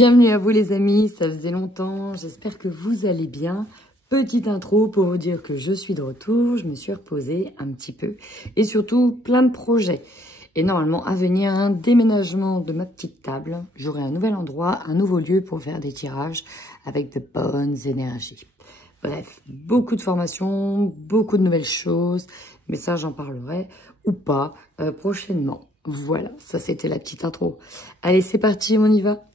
Bienvenue à vous les amis, ça faisait longtemps, j'espère que vous allez bien. Petite intro pour vous dire que je suis de retour, je me suis reposée un petit peu et surtout plein de projets. Et normalement à venir un déménagement de ma petite table, j'aurai un nouvel endroit, un nouveau lieu pour faire des tirages avec de bonnes énergies. Bref, beaucoup de formations, beaucoup de nouvelles choses, mais ça j'en parlerai ou pas prochainement. Voilà, ça c'était la petite intro. Allez c'est parti, on y va.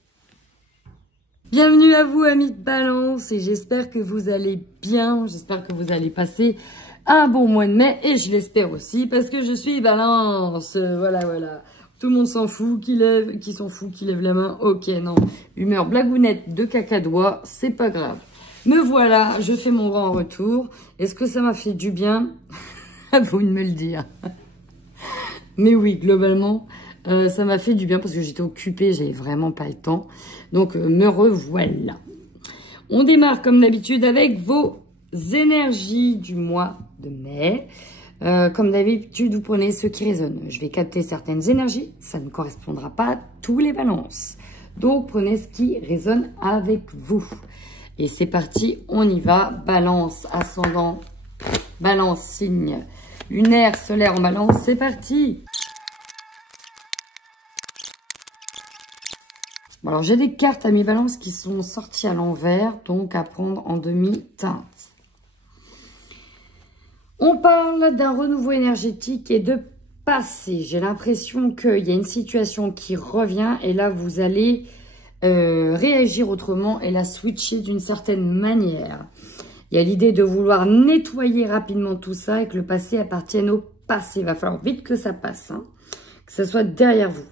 Bienvenue à vous amis de Balance et j'espère que vous allez bien, j'espère que vous allez passer un bon mois de mai et je l'espère aussi parce que je suis Balance, voilà. Tout le monde s'en fout, qui lève la main, ok non, humeur blagounette de cacadois, c'est pas grave. Me voilà, je fais mon grand retour, est-ce que ça m'a fait du bien? À vous de me le dire. Mais oui, globalement... ça m'a fait du bien parce que j'étais occupée, j'avais vraiment pas le temps. Donc, me revoilà. On démarre comme d'habitude avec vos énergies du mois de mai. Comme d'habitude, vous prenez ce qui résonne. Je vais capter certaines énergies, ça ne correspondra pas à tous les balances. Donc, prenez ce qui résonne avec vous. Et c'est parti, on y va. Balance, ascendant, balance, signe lunaire, solaire en balance, c'est parti. Alors, j'ai des cartes à mes balances qui sont sorties à l'envers, donc à prendre en demi-teinte. On parle d'un renouveau énergétique et de passé. J'ai l'impression qu'il y a une situation qui revient et là, vous allez réagir autrement et la switcher d'une certaine manière. Il y a l'idée de vouloir nettoyer rapidement tout ça et que le passé appartienne au passé. Il va falloir vite que ça passe, hein, que ça soit derrière vous.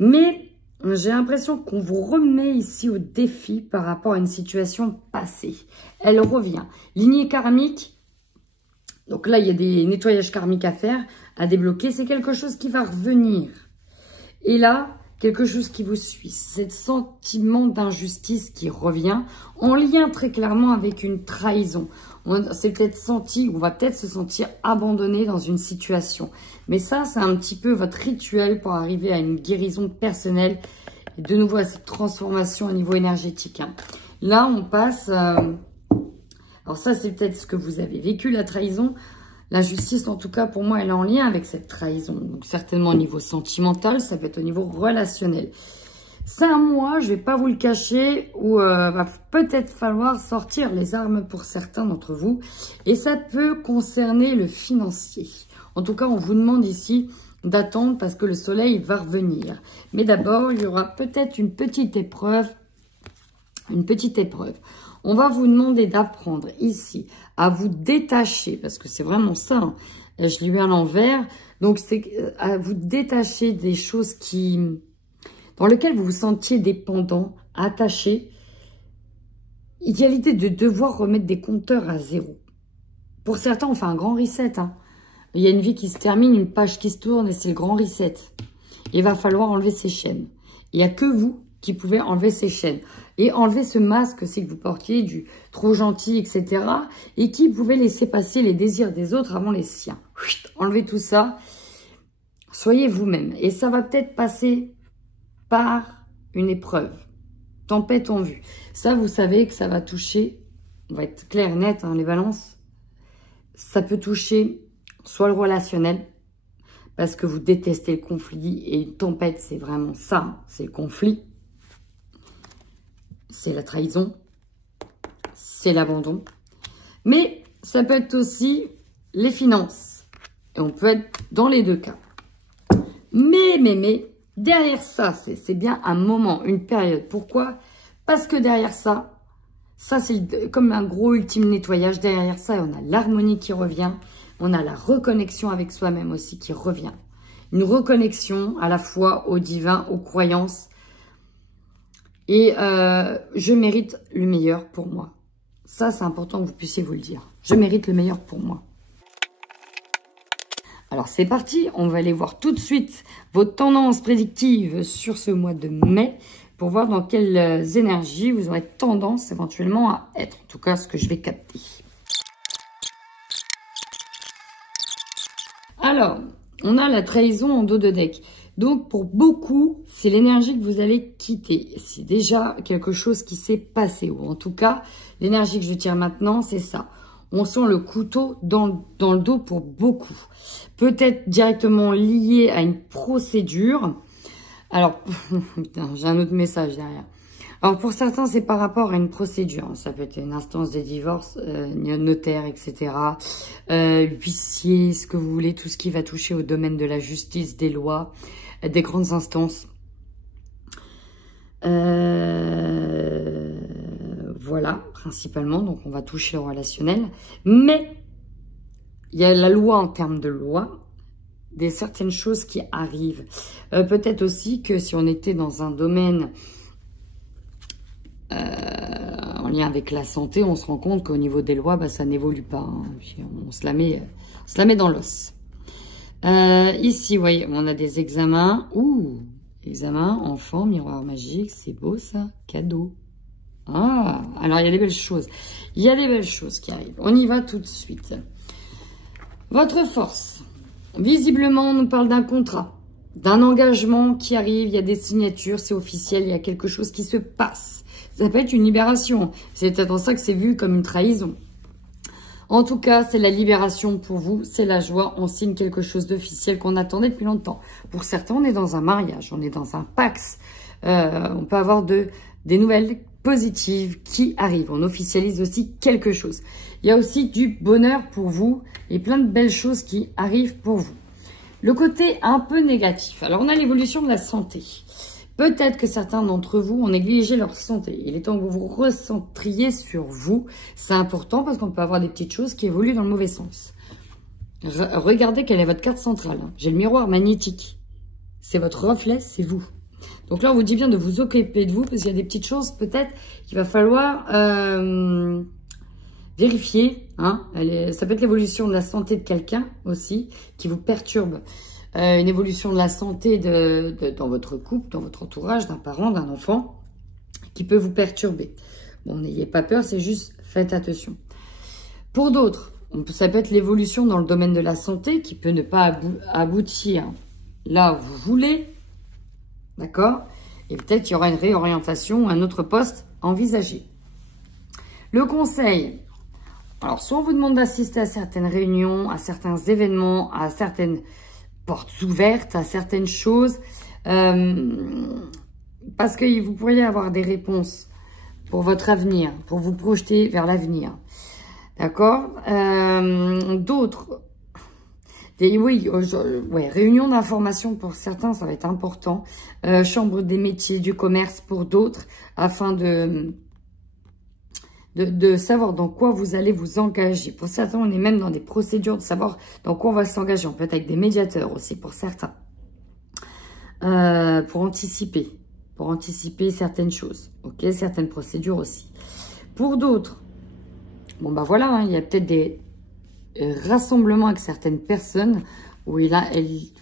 Mais... j'ai l'impression qu'on vous remet ici au défi par rapport à une situation passée. Elle revient. Lignée karmique. Donc là, il y a des nettoyages karmiques à faire, à débloquer. C'est quelque chose qui va revenir. Et là, quelque chose qui vous suit. C'est ce sentiment d'injustice qui revient en lien très clairement avec une trahison. On s'est peut-être senti, on va peut-être se sentir abandonné dans une situation. Mais ça, c'est un petit peu votre rituel pour arriver à une guérison personnelle et de nouveau à cette transformation au niveau énergétique. Hein. Là, on passe... alors ça, c'est peut-être ce que vous avez vécu, la trahison. La justice, en tout cas, pour moi, elle est en lien avec cette trahison. Donc, certainement au niveau sentimental, ça peut être au niveau relationnel. C'est un mois, je vais pas vous le cacher, où va peut-être falloir sortir les armes pour certains d'entre vous. Et ça peut concerner le financier. En tout cas, on vous demande ici d'attendre parce que le soleil va revenir. Mais d'abord, il y aura peut-être une petite épreuve. On va vous demander d'apprendre ici à vous détacher, parce que c'est vraiment ça, hein. Je l'ai eu à l'envers. Donc, c'est à vous détacher des choses dans lesquelles vous vous sentiez dépendant, attaché. Il y a l'idée de devoir remettre des compteurs à zéro. Pour certains, on fait un grand reset. Hein. Il y a une vie qui se termine, une page qui se tourne et c'est le grand reset. Il va falloir enlever ces chaînes. Il n'y a que vous qui pouvez enlever ces chaînes. Et enlever ce masque, c'est que vous portiez du trop gentil, etc. Et qui pouvait laisser passer les désirs des autres avant les siens. Enlevez tout ça. Soyez vous-même. Et ça va peut-être passer par une épreuve. Tempête en vue. Ça, vous savez que ça va toucher, on va être clair et net, hein, les balances. Ça peut toucher soit le relationnel, parce que vous détestez le conflit. Et une tempête, c'est vraiment ça. C'est le conflit. C'est la trahison, c'est l'abandon. Mais ça peut être aussi les finances. Et on peut être dans les deux cas. Mais, derrière ça, c'est bien un moment, une période. Pourquoi? Parce que derrière ça c'est comme un gros ultime nettoyage. Derrière ça, on a l'harmonie qui revient. On a la reconnexion avec soi-même aussi qui revient. Une reconnexion à la fois au divin, aux croyances. Et je mérite le meilleur pour moi. Ça, c'est important que vous puissiez vous le dire. Je mérite le meilleur pour moi. Alors, c'est parti. On va aller voir tout de suite vos tendances prédictives sur ce mois de mai pour voir dans quelles énergies vous aurez tendance éventuellement à être. En tout cas, ce que je vais capter. Alors, on a la trahison en dos de deck. Donc, pour beaucoup, c'est l'énergie que vous allez quitter. C'est déjà quelque chose qui s'est passé. Ou en tout cas, l'énergie que je tire maintenant, c'est ça. On sent le couteau dans le dos pour beaucoup. Peut-être directement lié à une procédure. Alors, putain, j'ai un autre message derrière. Alors, pour certains, c'est par rapport à une procédure. Ça peut être une instance de divorce, notaire, etc. Huissier, ce que vous voulez, tout ce qui va toucher au domaine de la justice, des lois, des grandes instances. Voilà, principalement. Donc, on va toucher au relationnel. Mais, il y a la loi en termes de loi, certaines choses qui arrivent. Peut-être aussi que si on était dans un domaine en lien avec la santé, on se rend compte qu'au niveau des lois, bah, ça n'évolue pas. Hein. On se la met dans l'os. Ici, vous voyez, on a des examens. Ouh, examen, enfant, miroir magique, c'est beau ça, cadeau. Ah, alors il y a des belles choses. Il y a des belles choses qui arrivent. On y va tout de suite. Votre force. Visiblement, on nous parle d'un contrat, d'un engagement qui arrive, il y a des signatures, c'est officiel, il y a quelque chose qui se passe. Ça peut être une libération. C'est peut-être en ça que c'est vu comme une trahison. En tout cas, c'est la libération pour vous, c'est la joie. On signe quelque chose d'officiel qu'on attendait depuis longtemps. Pour certains, on est dans un mariage, on est dans un pax. On peut avoir des nouvelles positives qui arrivent. On officialise aussi quelque chose. Il y a aussi du bonheur pour vous et plein de belles choses qui arrivent pour vous. Le côté un peu négatif. Alors, on a l'évolution de la santé. Peut-être que certains d'entre vous ont négligé leur santé. Il est temps que vous vous recentriez sur vous. C'est important parce qu'on peut avoir des petites choses qui évoluent dans le mauvais sens. Regardez quelle est votre carte centrale. J'ai le miroir magnétique. C'est votre reflet, c'est vous. Donc là, on vous dit bien de vous occuper de vous parce qu'il y a des petites choses peut-être qu'il va falloir vérifier. Hein. Ça peut être l'évolution de la santé de quelqu'un aussi qui vous perturbe. Une évolution de la santé dans votre couple, dans votre entourage, d'un parent, d'un enfant, qui peut vous perturber. Bon, n'ayez pas peur, c'est juste faites attention. Pour d'autres, ça peut être l'évolution dans le domaine de la santé qui peut ne pas aboutir là où vous voulez, d'accord? Et peut-être qu'il y aura une réorientation, un autre poste envisagé. Le conseil, alors soit on vous demande d'assister à certaines réunions, à certains événements, à certaines portes ouvertes à certaines choses, parce que vous pourriez avoir des réponses pour votre avenir, pour vous projeter vers l'avenir. D'accord? D'autres, réunion d'information pour certains, ça va être important. Chambre des métiers, du commerce pour d'autres, afin de savoir dans quoi vous allez vous engager. Pour certains, on est même dans des procédures de savoir dans quoi on va s'engager. On peut être avec des médiateurs aussi pour certains. Pour anticiper certaines choses. Ok, certaines procédures aussi. Pour d'autres, bon bah voilà, hein, il y a peut-être des rassemblements avec certaines personnes où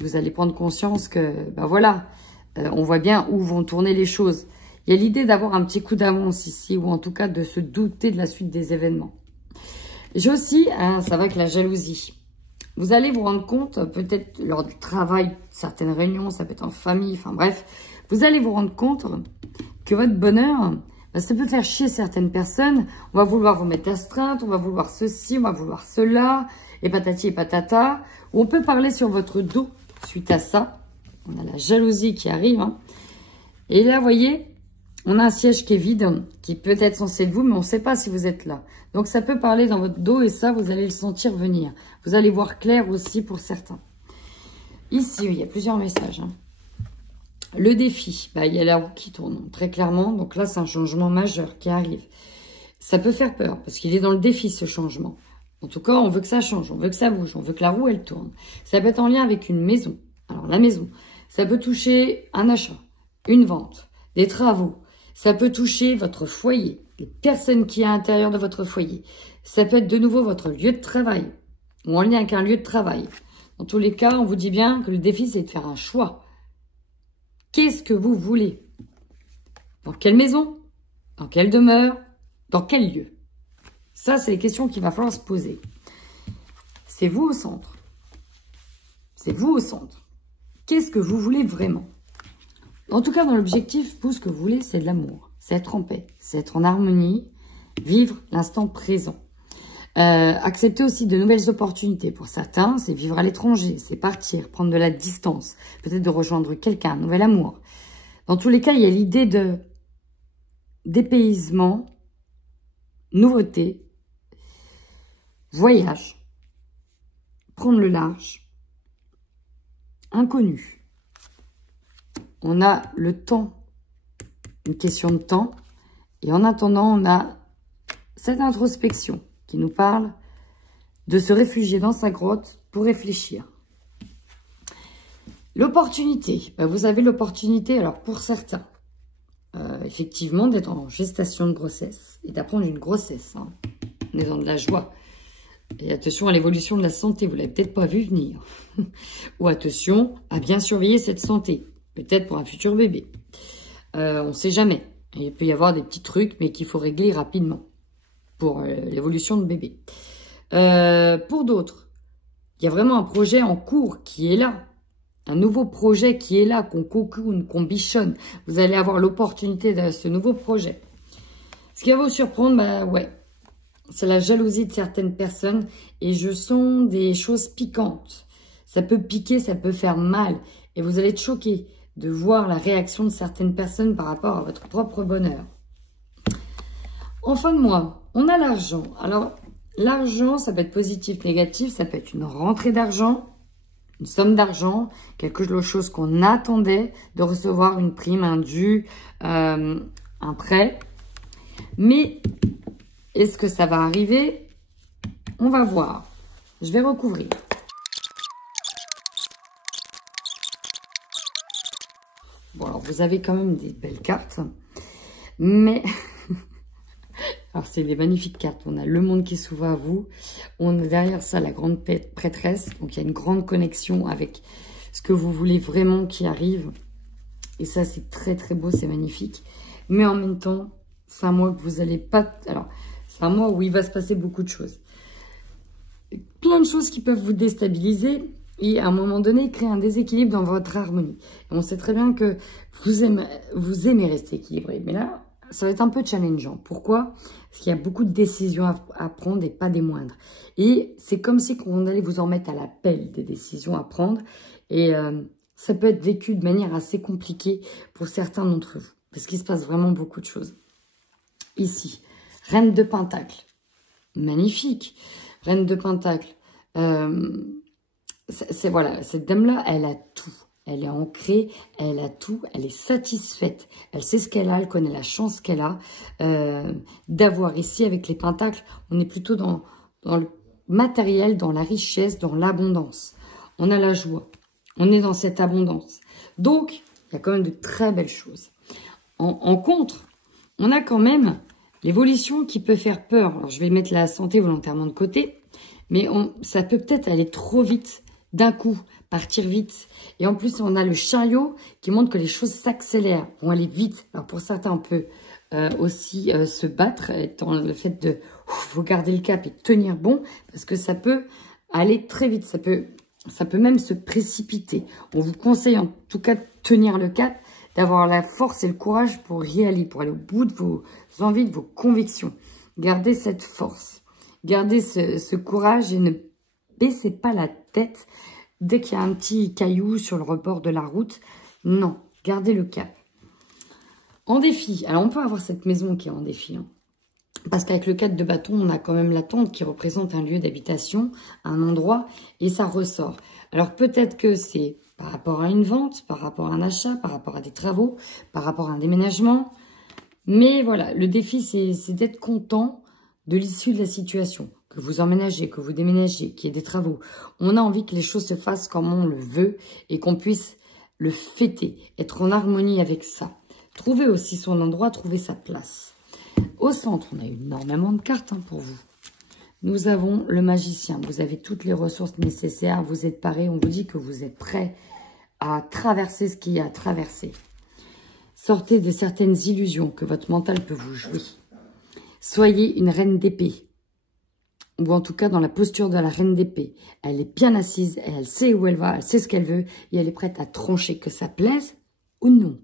vous allez prendre conscience que, bah voilà, on voit bien où vont tourner les choses. Il y a l'idée d'avoir un petit coup d'avance ici, ou en tout cas de se douter de la suite des événements. J'ai aussi, ça va avec la jalousie. Vous allez vous rendre compte, peut-être lors du travail, certaines réunions, ça peut être en famille, enfin bref, vous allez vous rendre compte que votre bonheur, ça peut faire chier certaines personnes. On va vouloir vous mettre astreinte, on va vouloir ceci, on va vouloir cela, et patati et patata. Ou on peut parler sur votre dos suite à ça. On a la jalousie qui arrive. Hein. Et là, vous voyez, on a un siège qui est vide, qui peut être censé être vous, mais on ne sait pas si vous êtes là. Donc, ça peut parler dans votre dos et ça, vous allez le sentir venir. Vous allez voir clair aussi pour certains. Ici, il y a plusieurs messages. Hein. Le défi, il y a la roue qui tourne, très clairement. Donc là, c'est un changement majeur qui arrive. Ça peut faire peur, parce qu'il est dans le défi, ce changement. En tout cas, on veut que ça change, on veut que ça bouge, on veut que la roue, elle tourne. Ça peut être en lien avec une maison. Alors, la maison, ça peut toucher un achat, une vente, des travaux. Ça peut toucher votre foyer, les personnes qui sont à l'intérieur de votre foyer. Ça peut être de nouveau votre lieu de travail, ou en lien avec un lieu de travail. Dans tous les cas, on vous dit bien que le défi, c'est de faire un choix. Qu'est-ce que vous voulez? Dans quelle maison? Dans quelle demeure? Dans quel lieu? Ça, c'est les questions qu'il va falloir se poser. C'est vous au centre. C'est vous au centre. Qu'est-ce que vous voulez vraiment? En tout cas, dans l'objectif, vous, ce que vous voulez, c'est de l'amour. C'est être en paix, c'est être en harmonie, vivre l'instant présent. Accepter aussi de nouvelles opportunités. Pour certains, c'est vivre à l'étranger, c'est partir, prendre de la distance, peut-être de rejoindre quelqu'un, un nouvel amour. Dans tous les cas, il y a l'idée de dépaysement, nouveauté, voyage, prendre le large, inconnu. On a le temps, une question de temps, et en attendant, on a cette introspection qui nous parle de se réfugier dans sa grotte pour réfléchir. L'opportunité, vous avez l'opportunité, alors pour certains, effectivement, d'être en gestation de grossesse et d'apprendre une grossesse. Hein. On est dans de la joie. Et attention à l'évolution de la santé, vous ne l'avez peut-être pas vu venir. Ou attention à bien surveiller cette santé, peut-être pour un futur bébé. On ne sait jamais. Il peut y avoir des petits trucs, mais qu'il faut régler rapidement pour l'évolution de bébé. Pour d'autres, il y a vraiment un projet en cours qui est là. Un nouveau projet qui est là, qu'on cocoune, qu'on bichonne. Vous allez avoir l'opportunité de ce nouveau projet. Ce qui va vous surprendre, ouais, c'est la jalousie de certaines personnes. Et je sens des choses piquantes. Ça peut piquer, ça peut faire mal. Et vous allez être choqué de voir la réaction de certaines personnes par rapport à votre propre bonheur. En fin de mois, on a l'argent. Alors, l'argent, ça peut être positif, négatif. Ça peut être une rentrée d'argent, une somme d'argent, quelque chose qu'on attendait de recevoir, une prime, un dû, un prêt. Mais, est-ce que ça va arriver? On va voir. Je vais recouvrir. Bon, alors, vous avez quand même des belles cartes. Mais... Alors, c'est des magnifiques cartes. On a le monde qui s'ouvre à vous. On a derrière ça la grande prêtresse. Donc, il y a une grande connexion avec ce que vous voulez vraiment qui arrive. Et ça, c'est très, très beau. C'est magnifique. Mais en même temps, c'est un mois que vous n'allez pas... Alors, c'est un mois où il va se passer beaucoup de choses. Plein de choses qui peuvent vous déstabiliser. Et à un moment donné, créer un déséquilibre dans votre harmonie. Et on sait très bien que vous aimez rester équilibré. Mais là... ça va être un peu challengeant. Pourquoi? Parce qu'il y a beaucoup de décisions à prendre et pas des moindres. Et c'est comme si on allait vous en mettre à la pelle des décisions à prendre. Et ça peut être vécu de manière assez compliquée pour certains d'entre vous. Parce qu'il se passe vraiment beaucoup de choses. Ici, Reine de Pentacle. Magnifique. Reine de Pentacle. Voilà, cette dame-là, elle a tout. Elle est ancrée, elle a tout, elle est satisfaite. Elle sait ce qu'elle a, elle connaît la chance qu'elle a d'avoir ici avec les pentacles. On est plutôt dans le matériel, dans la richesse, dans l'abondance. On a la joie, on est dans cette abondance. Donc, il y a quand même de très belles choses. En contre, on a quand même l'évolution qui peut faire peur. Alors, je vais mettre la santé volontairement de côté, mais ça peut peut-être aller trop vite d'un coup. Partir vite. Et en plus, on a le chariot qui montre que les choses s'accélèrent, vont aller vite. Alors, pour certains, on peut aussi se battre dans le fait de faut garder le cap et tenir bon, parce que ça peut aller très vite. Ça peut même se précipiter. On vous conseille en tout cas de tenir le cap, d'avoir la force et le courage pour y aller, pour aller au bout de vos envies, de vos convictions. Gardez cette force. Gardez ce courage et ne baissez pas la tête. Dès qu'il y a un petit caillou sur le rebord de la route, non, gardez le cap. En défi, alors on peut avoir cette maison qui est en défi, hein, parce qu'avec le 4 de bâton, on a quand même la tente qui représente un lieu d'habitation, un endroit, et ça ressort. Alors peut-être que c'est par rapport à une vente, par rapport à un achat, par rapport à des travaux, par rapport à un déménagement, mais voilà, le défi c'est d'être content de l'issue de la situation. Que vous emménagez, que vous déménagez, qu'il y ait des travaux. On a envie que les choses se fassent comme on le veut et qu'on puisse le fêter, être en harmonie avec ça. Trouver aussi son endroit, trouver sa place. Au centre, on a énormément de cartes pour vous. Nous avons le magicien. Vous avez toutes les ressources nécessaires. Vous êtes parés. On vous dit que vous êtes prêts à traverser ce qu'il y a à traverser. Sortez de certaines illusions que votre mental peut vous jouer. Soyez une reine d'épée. ou en tout cas dans la posture de la reine d'épée. Elle est bien assise, et elle sait où elle va, elle sait ce qu'elle veut, et elle est prête à trancher, que ça plaise ou non.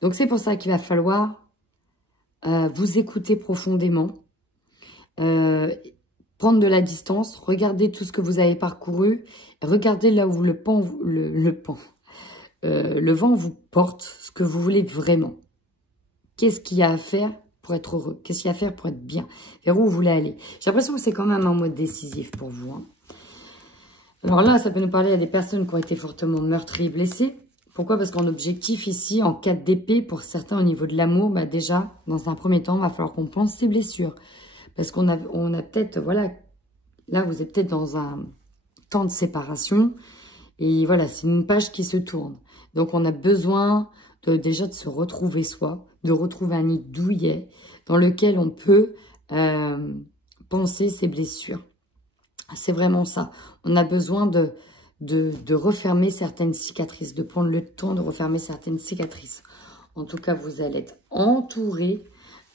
Donc c'est pour ça qu'il va falloir vous écouter profondément, prendre de la distance, regarder tout ce que vous avez parcouru, regardez là où le vent vous porte, ce que vous voulez vraiment. Qu'est-ce qu'il y a à faire pour être heureux? Qu'est-ce qu'il y a à faire pour être bien? Vers où vous voulez aller? J'ai l'impression que c'est quand même un mode décisif pour vous. Hein. Alors là, ça peut nous parler à des personnes qui ont été fortement meurtries et blessées. Pourquoi? Parce qu'en objectif ici, en 4 d'épée, pour certains au niveau de l'amour, bah déjà, dans un premier temps, il va falloir qu'on pense ces blessures. Parce qu'on a peut-être, voilà, là vous êtes peut-être dans un temps de séparation. Et voilà, c'est une page qui se tourne. Donc on a besoin déjà de se retrouver soi, de retrouver un nid douillet dans lequel on peut penser ses blessures. C'est vraiment ça. On a besoin de refermer certaines cicatrices, de prendre le temps de refermer certaines cicatrices. En tout cas, vous allez être entouré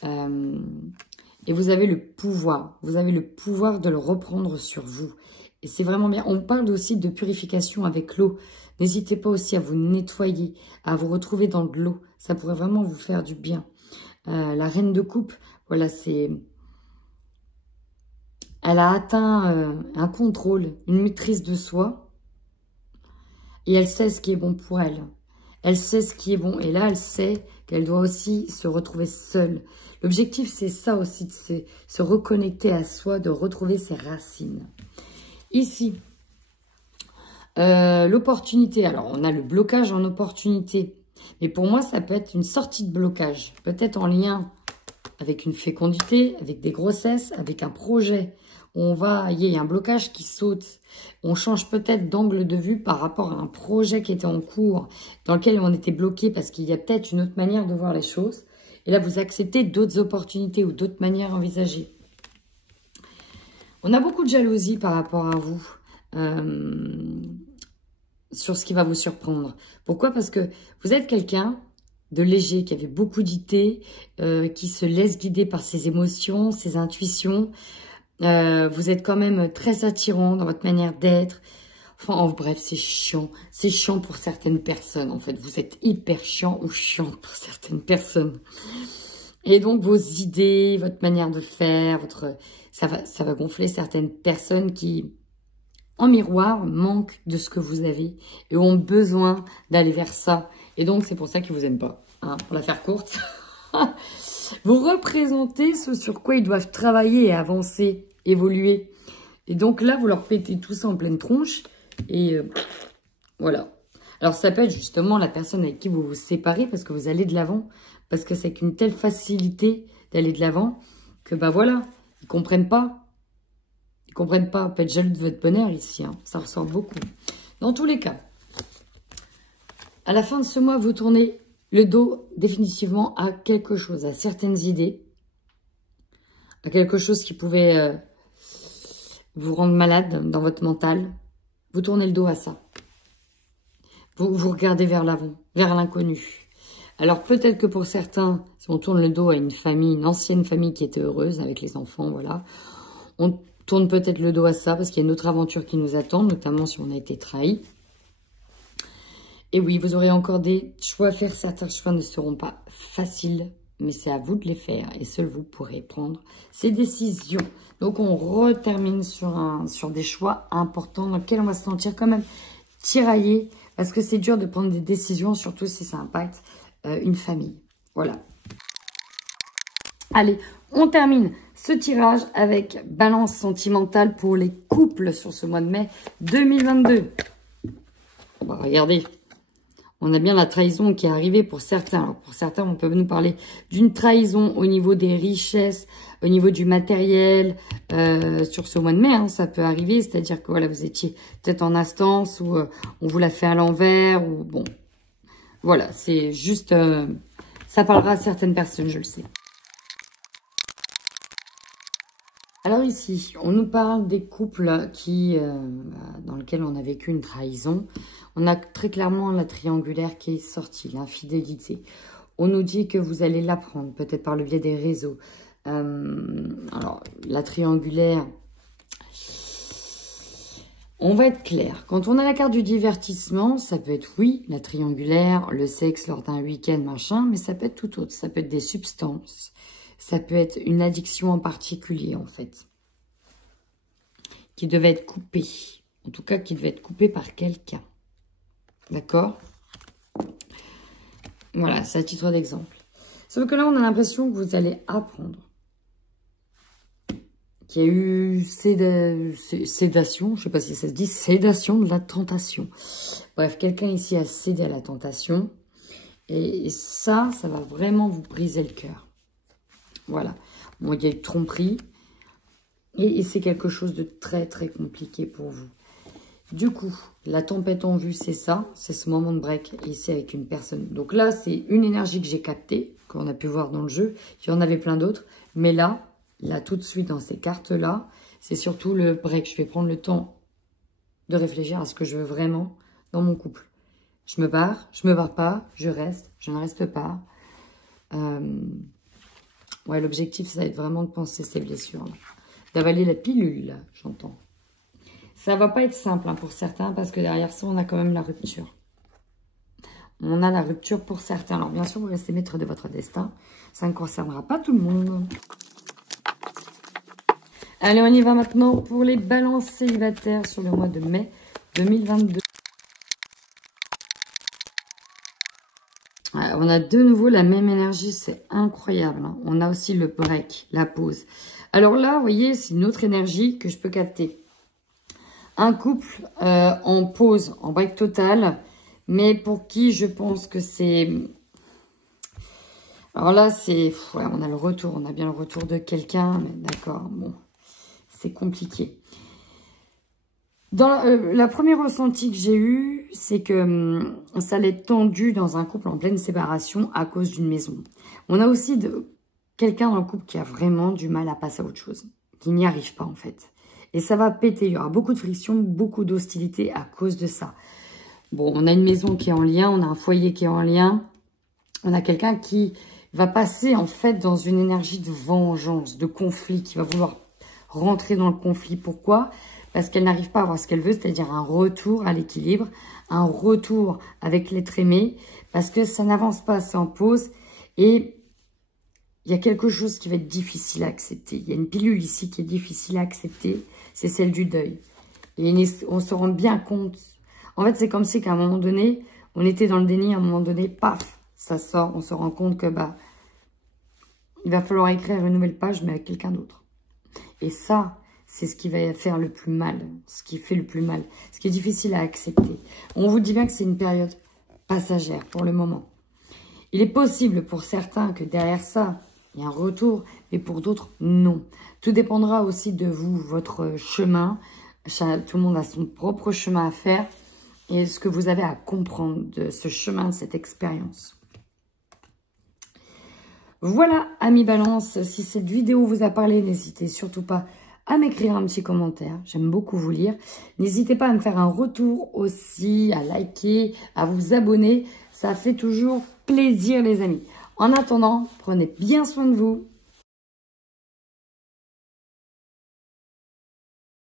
et vous avez le pouvoir. Vous avez le pouvoir de le reprendre sur vous. Et c'est vraiment bien. On parle aussi de purification avec l'eau. N'hésitez pas aussi à vous nettoyer, à vous retrouver dans de l'eau. Ça pourrait vraiment vous faire du bien. La reine de coupe, voilà, c'est... Elle a atteint un contrôle, une maîtrise de soi. Et elle sait ce qui est bon pour elle. Elle sait ce qui est bon. Et là, elle sait qu'elle doit aussi se retrouver seule. L'objectif, c'est ça aussi, de se reconnecter à soi, de retrouver ses racines. Ici, l'opportunité. Alors, on a le blocage en opportunité. Mais pour moi, ça peut être une sortie de blocage. Peut-être en lien avec une fécondité, avec des grossesses, avec un projet. Il y a un blocage qui saute. On change peut-être d'angle de vue par rapport à un projet qui était en cours, dans lequel on était bloqué parce qu'il y a peut-être une autre manière de voir les choses. Et là, vous acceptez d'autres opportunités ou d'autres manières envisagées. On a beaucoup de jalousie par rapport à vous sur ce qui va vous surprendre. Pourquoi? Parce que vous êtes quelqu'un de léger, qui avait beaucoup d'idées, qui se laisse guider par ses émotions, ses intuitions. Vous êtes quand même très attirant dans votre manière d'être. Enfin, en bref, c'est chiant. C'est chiant pour certaines personnes, en fait. Vous êtes hyper chiant ou chiante pour certaines personnes. Et donc, vos idées, votre manière de faire, ça va gonfler certaines personnes qui, en miroir, manquent de ce que vous avez et ont besoin d'aller vers ça. Et donc, c'est pour ça qu'ils vous aiment pas. Hein, pour la faire courte. Vous représentez ce sur quoi ils doivent travailler et avancer, évoluer. Et donc là, vous leur pétez tout ça en pleine tronche. Et voilà. Alors, ça peut être justement la personne avec qui vous vous séparez parce que vous allez de l'avant. Parce que c'est qu'une telle facilité d'aller de l'avant que, bah voilà, ils comprennent pas. Ils comprennent pas. Vous pouvez être jaloux de votre bonheur ici. Hein. Ça ressort beaucoup. Dans tous les cas, à la fin de ce mois, vous tournez le dos définitivement à quelque chose, à certaines idées, à quelque chose qui pouvait vous rendre malade dans votre mental. Vous tournez le dos à ça. Vous regardez vers l'avant, vers l'inconnu. Alors peut-être que pour certains, si on tourne le dos à une famille, une ancienne famille qui était heureuse avec les enfants, voilà, on tourne peut-être le dos à ça parce qu'il y a une autre aventure qui nous attend, notamment si on a été trahi. Et oui, vous aurez encore des choix à faire. Certains choix ne seront pas faciles, mais c'est à vous de les faire. Et seul vous pourrez prendre ces décisions. Donc, on retermine sur des choix importants dans lesquels on va se sentir quand même tiraillé. Parce que c'est dur de prendre des décisions, surtout si ça impacte une famille. Voilà. Allez, on termine ce tirage avec balance sentimentale pour les couples sur ce mois de mai 2022. Bah, regardez. On a bien la trahison qui est arrivée pour certains. Alors pour certains, on peut nous parler d'une trahison au niveau des richesses, au niveau du matériel, sur ce mois de mai, hein, ça peut arriver. C'est-à-dire que voilà, vous étiez peut-être en instance ou on vous l'a fait à l'envers ou bon. Voilà, c'est juste, ça parlera à certaines personnes, je le sais. Alors ici, on nous parle des couples qui, dans lesquels on a vécu une trahison. On a très clairement la triangulaire qui est sortie, l'infidélité. On nous dit que vous allez l'apprendre, peut-être par le biais des réseaux. Alors, la triangulaire, on va être clair. Quand on a la carte du divertissement, ça peut être, oui, la triangulaire, le sexe lors d'un week-end, machin, mais ça peut être tout autre. Ça peut être des substances. Ça peut être une addiction en particulier, en fait, qui devait être coupée. En tout cas, qui devait être coupée par quelqu'un. D'accord? Voilà, c'est à titre d'exemple. Sauf que là, on a l'impression que vous allez apprendre. Qu'il y a eu sédation, je ne sais pas si ça se dit, sédation de la tentation. Bref, quelqu'un ici a cédé à la tentation. Et ça va vraiment vous briser le cœur. Voilà. Bon, il y a eu tromperie. Et c'est quelque chose de très, très compliqué pour vous. Du coup, la tempête en vue, c'est ça. C'est ce moment de break ici avec une personne. Donc là, c'est une énergie que j'ai captée, qu'on a pu voir dans le jeu. Il y en avait plein d'autres. Mais là, tout de suite, dans ces cartes-là, c'est surtout le break. Je vais prendre le temps de réfléchir à ce que je veux vraiment dans mon couple. Je me barre pas, je reste, je ne reste pas. Ouais, l'objectif, ça va être vraiment de penser ces blessures. D'avaler la pilule, j'entends. Ça va pas être simple hein, pour certains, parce que derrière ça, on a quand même la rupture. On a la rupture pour certains. Alors, bien sûr, vous restez maître de votre destin. Ça ne concernera pas tout le monde. Allez, on y va maintenant pour les balances célibataires sur le mois de mai 2022. On a de nouveau la même énergie, c'est incroyable. Hein. On a aussi le break, la pause. Alors là, vous voyez, c'est une autre énergie que je peux capter. Un couple en pause, en break total, mais pour qui je pense que c'est... Alors là, c'est... Ouais, on a le retour, on a bien le retour de quelqu'un, mais d'accord, bon... C'est compliqué. Dans la première ressenti que j'ai eu, c'est que ça allait être tendu dans un couple en pleine séparation à cause d'une maison. On a aussi quelqu'un dans le couple qui a vraiment du mal à passer à autre chose, qui n'y arrive pas en fait. Et ça va péter, il y aura beaucoup de friction, beaucoup d'hostilité à cause de ça. Bon, on a une maison qui est en lien, on a un foyer qui est en lien, on a quelqu'un qui va passer en fait dans une énergie de vengeance, de conflit, qui va vouloir rentrer dans le conflit. Pourquoi? Parce qu'elle n'arrive pas à avoir ce qu'elle veut, c'est-à-dire un retour à l'équilibre, un retour avec l'être aimé, parce que ça n'avance pas, c'est en pause, et il y a quelque chose qui va être difficile à accepter. Il y a une pilule ici qui est difficile à accepter, c'est celle du deuil. Et on se rend bien compte. En fait, c'est comme si qu'à un moment donné, on était dans le déni, à un moment donné, paf, ça sort, on se rend compte que il va falloir écrire une nouvelle page, mais avec quelqu'un d'autre. Et ça, c'est ce qui va faire le plus mal, ce qui fait le plus mal, ce qui est difficile à accepter. On vous dit bien que c'est une période passagère pour le moment. Il est possible pour certains que derrière ça, il y a un retour, mais pour d'autres, non. Tout dépendra aussi de vous, votre chemin. Tout le monde a son propre chemin à faire et ce que vous avez à comprendre de ce chemin, de cette expérience. Voilà, amis Balance, si cette vidéo vous a parlé, n'hésitez surtout pas à m'écrire un petit commentaire. J'aime beaucoup vous lire. N'hésitez pas à me faire un retour aussi, à liker, à vous abonner. Ça fait toujours plaisir, les amis. En attendant, prenez bien soin de vous.